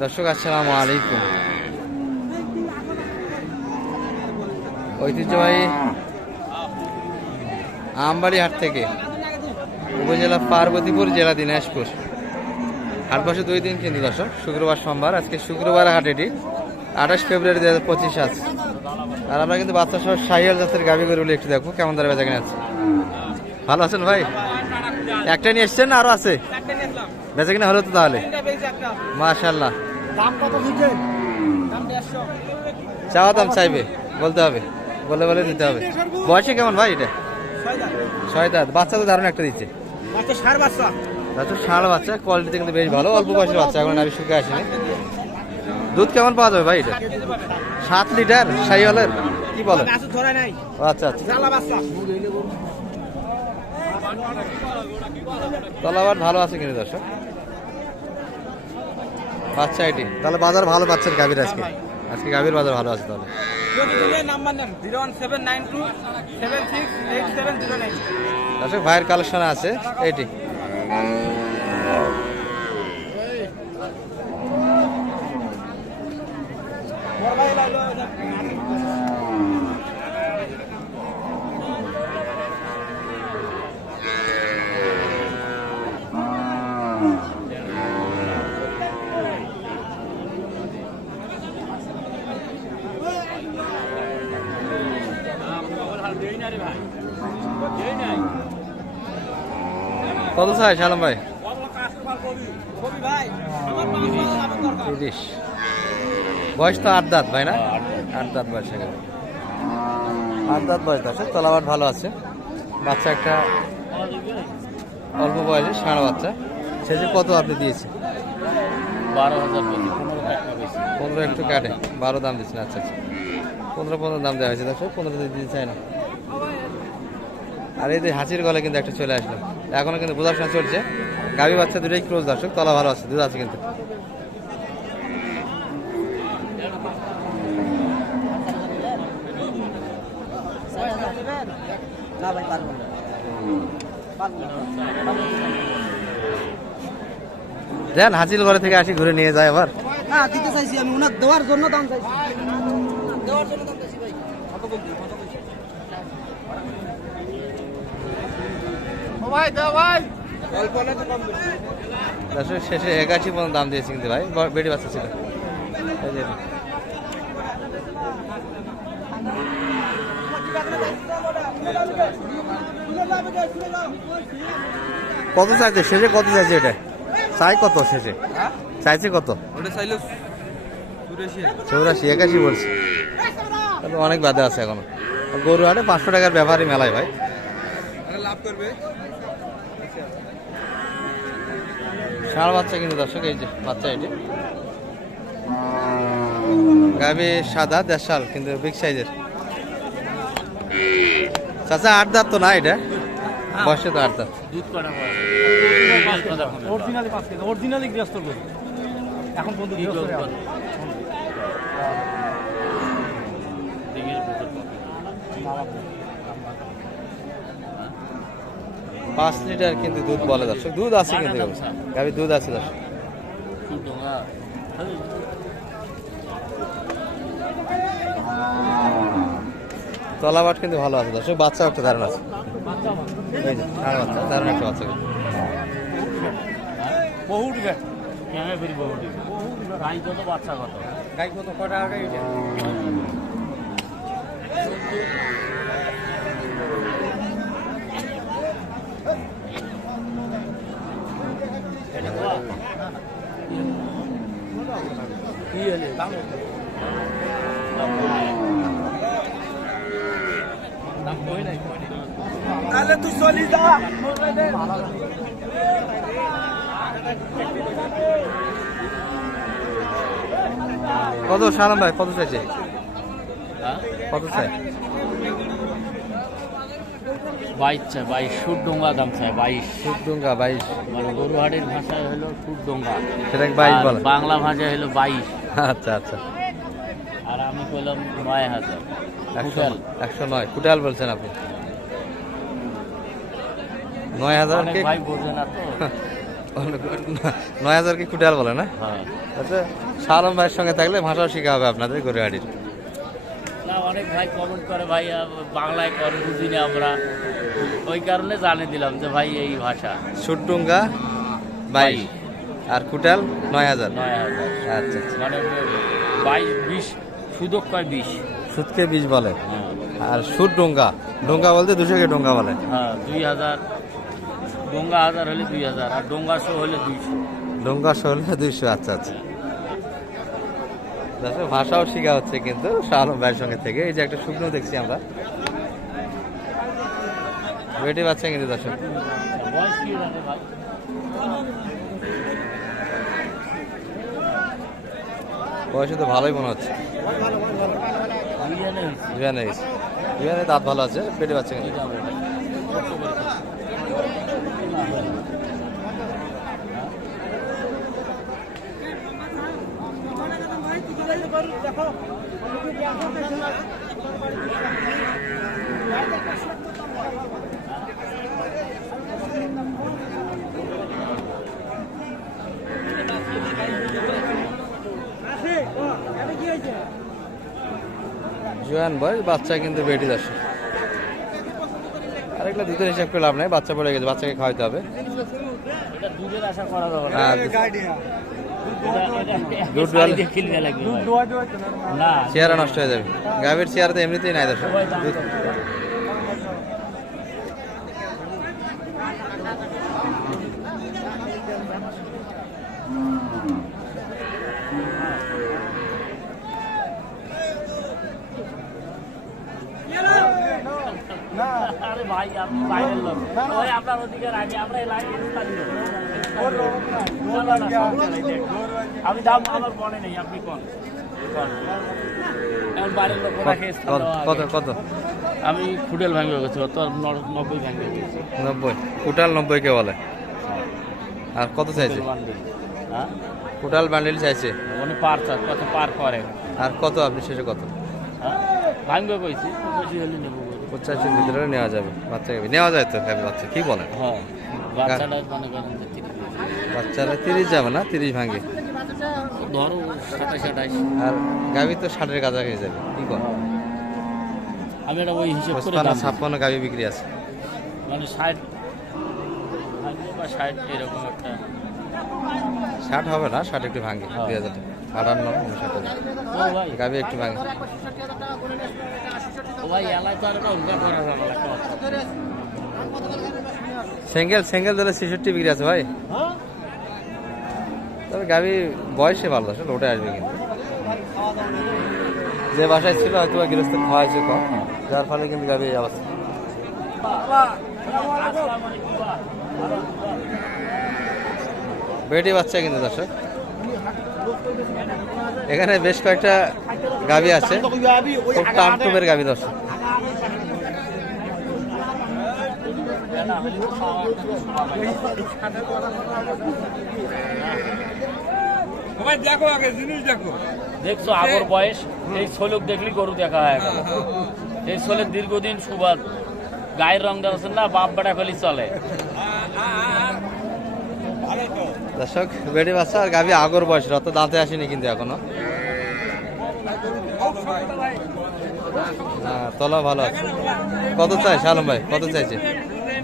দর্শক, আসসালামু আলাইকুম। ঐতিহ্যবাহী আমবাড়ি হাট থেকে উপজেলা পার্বতীপুর, জেলা দিনাজপুর। হাট বসে দুই দিন কিন্তু দর্শক, শুক্রবার, সোমবার। আজকে শুক্রবার হাট এটি, আঠাশ ফেব্রুয়ারি দু হাজার পঁচিশ আছে আর আমরা কিন্তু বাচ্চা সহ সাহিয়াল জাতের গাভি গরুগুলো একটু দেখব, কেমন বেচা কিনে আছে ভালো আছেন ভাই? একটা নিয়ে এসছেন না আরও আছে? বেচা কিনা হলো তো তাহলে? মাশাল্লাহ চাওয়া দাম চাইবে বলতে হবে। বলে বলে দিতে হবে। বয়সে কেমন ভাই এটা? ছয় দাঁত। বাচ্চা তো দারুণ একটা দিচ্ছে। সার বাচ্চা। তো ষাঁড় বাচ্চা কোয়ালিটি কিন্তু বেশ ভালো। অল্প বয়সের বাচ্চা এখন আমি শুকে আসেনি। দুধ কেমন পাওয়া যাবে ভাই এটা? সাত লিটার? সাইওয়ালের কি ও আচ্ছা আচ্ছা। তলাবার ভালো আছে কিন্তু দর্শক। বাচ্চা এটি তাহলে বাজার ভালো পাচ্ছেন গাভীর আজকে? আজকে গাভীর বাজার ভালো আছে তাহলে। ভাইয়ের কালেকশন আছে নেন zero one seven nine two seven six eight seven zero nine দর্শক ভাইয়ের কালেকশন আছে এইটি কত চাই সালাম ভাই? তিরিশ। বয়স তো আট দাঁত ভাই না? আট দাঁত বয়স এখানে আট দাঁত বয়স আছে তলাবার ভালো আছে। বাচ্চা একটা অল্প বয়সে ষাঁড় বাচ্চা। শেষে কত আপনি দিয়েছে বারো হাজার পনেরো একটু কাটে। বারো দাম দিচ্ছেন আচ্ছা আচ্ছা। পনেরো পনেরো দাম দেওয়া হয়েছে দেখো পনেরো দিয়ে দিতে চায় না। আর এই যে হাঁচির গলে কিন্তু একটা চলে আসলো। এখনও কিন্তু বোঝাশোনা চলছে। গাভী বাচ্চা দুটোই ক্রোজ দর্শক তলা ভালো আছে দুধ আছে কিন্তু। দেন হাঁচির গলে থেকে আসি ঘুরে নিয়ে যায় আবার। হ্যাঁ দিতে চাইছি আমি ওনার দেওয়ার জন্য দাম চাইছি। দেওয়ার জন্য দাম চাইছি ভাই। কত বলছি কত বলছি ভাই দাও ভাই অল্প না তো কম বেশি দর্শক শেষে একাশি পর্যন্ত দাম দিয়েছে কিন্তু ভাই ব- বেটি বাচ্চা ছিল। কত চাইছে? শেষে কত চাইছে এটা? চাই কত শেষে? চাইছে কত? ওটা চৌরাশি। একাশি বলছে। তাহলে অনেক বাধা আছে এখনও। গরু হাটে পাঁচশো টাকার ব্যাপারই মেলায় ভাই। লাভ করবে। ষাঁড় বাচ্চা কিন্তু দর্শক এই যে বাচ্চা এটি। গাবি সাদা দেড়শাল কিন্তু বিগ সাইজের চাচা আট দাঁত তো না এটা? বয়সে তো আট দাঁত। দুধ কটা পড়ে অরিজিনালি পাঁচ কেজি অরিজিনালি গৃহস্থ করি এখন পর্যন্ত কি গৃহস্থ লোক দিঘির পুকুর পাঁচ লিটার কিন্তু দুধ বলে দর্শক। দুধ আছে কিন্তু গাবি দুধ আছে দর্শক। তলাবাট কিন্তু ভালো আছে দর্শক। বাচ্চা একটা দারুণ আছে। বাচ্চা দারুণ একটা বাচ্চা কিন্তু। বহু উঠবে কেমন ফিরি গাই কত বাচ্চা কত? গাই কত কটা এটা কি হলে দাম দাম কই নাই কই নাই তাহলে তুই চলি যা। কত সালাম ভাই কত চাইছে? কত চাই? বাইশ চাই বাইশ সুর ডোঙ্গা দাম চাই বাইশ। সুদুঙ্গা বাইশ। মানে গরুহাটের ভাষায় হলো সুর ডোঙ্গা সেটাকে বাইশ বলে? বাংলা ভাষায় হলো বাইশ। আচ্ছা আচ্ছা। আর আমি কইলাম নয় হাজার। একশো একশো নয় কুটাল বলছেন আপনি। নয় হাজার না নয় হাজার কি কুটাল বলে না? হ্যাঁ। আচ্ছা সালম ভাইয়ের সঙ্গে থাকলে ভাষাও শেখা হবে আপনাদের গরুহাটির না অনেক ভাই কমেন্ট করে ভাই বাংলায় করে বুঝি না আমরা। ওই কারণে জানিয়ে দিলাম যে ভাই এই ভাষা। সুটুঙ্গা বাইশ। আর কুটাল নয় হাজার আচ্ছা আচ্ছা। মানে বাইশ বিশ সুদক কয় বিশ। সুদকে বিষ বলে। হ্যাঁ। আর সুদ ডোঙ্গা ডোঙ্গা বলতে দুশোকে ডোঙ্গা বলে। হ্যাঁ দুই হাজার ডোঙ্গা হাজার হলে দুই হাজার আর ডোঙ্গা শো হলে দুইশো। ডোঙ্গা শো হলে দুইশো আচ্ছা আচ্ছা। ভাষাও শেখা হচ্ছে কিন্তু শাহরুখ ভাইয়ের সঙ্গে থেকে। এই যে একটা শুকনো দেখছি আমরা। বেটে বাচ্চা কিন্তু দর্শক। বয়স তো ভালোই মনে হচ্ছে। বিয়ানে দাঁত ভালো আছে পেটে বাচ্চা কিন্তু। জোয়ান বয়স বাচ্চা কিন্তু বেটি দর্শক। আরেকটা দুধের হিসাব করে লাভ নাই বাচ্চা পড়ে গেছে বাচ্চাকে খাওয়াইতে হবে। হ্যাঁ চেহারা নষ্ট হয়ে যাবে। গাভীর চেহারা তো এমনিতেই নাই দর্শক। আরে ভাই আপনি বাইরের লোক। ওই আপনার ওদিকের আগে আমরা এই লাইনে স্থানীয়। না, না, না, সমস্যা নাই, দেখ। আমি দাম আমার মনে নেই আপনি কোন? কত কত কত? আমি খুডেল ভাঙবে গেছি নব্বই ভাঙবে। নব্বই। কুটাল নব্বই কে বলে। আর কত চাইছে? হ্যাঁ? কুটাল বান্ডেল চাইছে? উনি পার কত পার করে? আর কত আপনি শেষে কত? হ্যাঁ? ভাঙবে কইছি বেশি হলে নেব। পঁচাশির ভিতরে নেওয়া যাবে। বাচ্চা গাভী নেওয়া যায় তো বাচ্চা কি বলেন? হ্যাঁ। বাচ্চারা তিরিশ যাবে না? তিরিশ ভাঙে। ধরো আর গাভী তো ষাটের কাছাকাছি যাবে কি কর? আমি এটা ওই হিসেব করে পঁচপান্ন দাম দিই। ছাপ্পান্ন গাভী বিক্রি আছে। মানে ষাট ষাট এরকম একটা। ষাট হবে না ষাট একটু ভাঙে হ্যাঁ। দুই হাজার টাকা। আটান্ন ভাই। গাভী একটু ভাঙে। সিঙ্গেল সিঙ্গেল দিলে ছেষট্টি বিক্রি আছে ভাই? তবে গাভী বয়সে ভালো আসলে ওটা আসবে কিন্তু। যে বাসায় ছিল হয়তো গৃহস্থ খাওয়াইছে কম, যার ফলে কিন্তু গাভী এই অবস্থা। বেটি বাচ্চা কিন্তু দর্শক। এখানে বেশ কয়েকটা গাভী আছে। খুব টাপ টুপের গাভী দর্শক। দেখো আগে জিনিস দেখো। দেখছ আগর বয়স এই ছোলক দেখলি গরু দেখা হয় এই ছোলের দীর্ঘদিন সুবাদ। গায়ের রং দেওয়া না বাপ বেটা খালি চলে। দর্শক বেড়ে বাচ্চা আর গাভী আগর বয়স অত দাঁতে আসেনি কিন্তু এখনও। হ্যাঁ তলা ভালো আছে। কত চাই শালম ভাই? কত চাইছে?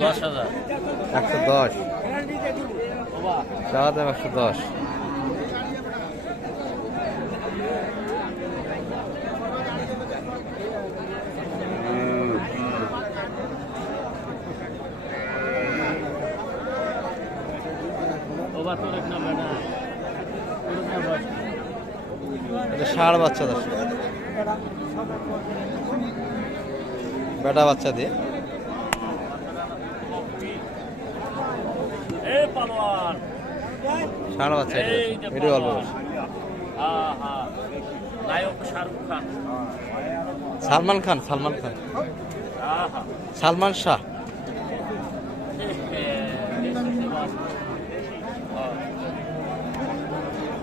দশ হাজার। একশো দশ। একশো দশ ওবা তোর এক না বেটা তোর এক না বয়স। এটা ষাঁড় বাচ্চা দর্শক বেটা বাচ্চা দিয়ে। এ বাচ্চা এটাই অল্প সালমান খান সালমান খান। সালমান শাহ।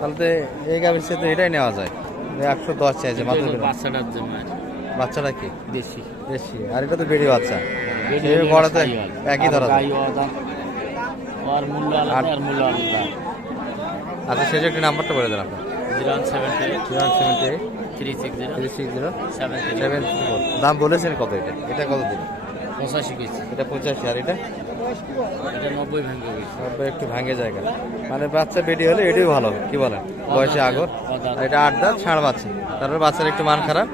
তাহলে এই গাভীর সাথে এটাই নেওয়া যায়। একশো দশ চাইছে। বাচ্চাটার জন্য বাচ্চাটা কি? দেশি। বেশি আর এটা তো বেড়ি বাচ্চা। বড় তো একই ধরা। আর মূল্য আলাদা আর মূল্য আলাদা। আচ্ছা শেষে একটি নাম্বারটা বলে দেন আপনার। Zero one seven two eight zero seventy eight three. Six zero. Three six zero. Seven seven দাম বলেছেন কত এটা? এটা কত দিন? পঁচাশি কেজি। এটা পঁচাশি আর এটা? এটা নব্বই ভেঙে গেছে। নব্বই একটু ভাঙে জায়গা। মানে বাচ্চা বেডি হলে এটাই ভালো কি বলেন? বয়সে আগর। এটা আট দাঁত ছাড় বাচ্চা। তারপর বাচ্চার একটু মান খারাপ।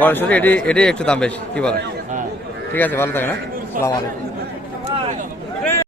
বয়স হলে এটি এটাই একটু দাম বেশি কি বলেন? হ্যাঁ। ঠিক আছে ভালো থাকে না সালাম আলাইকুম।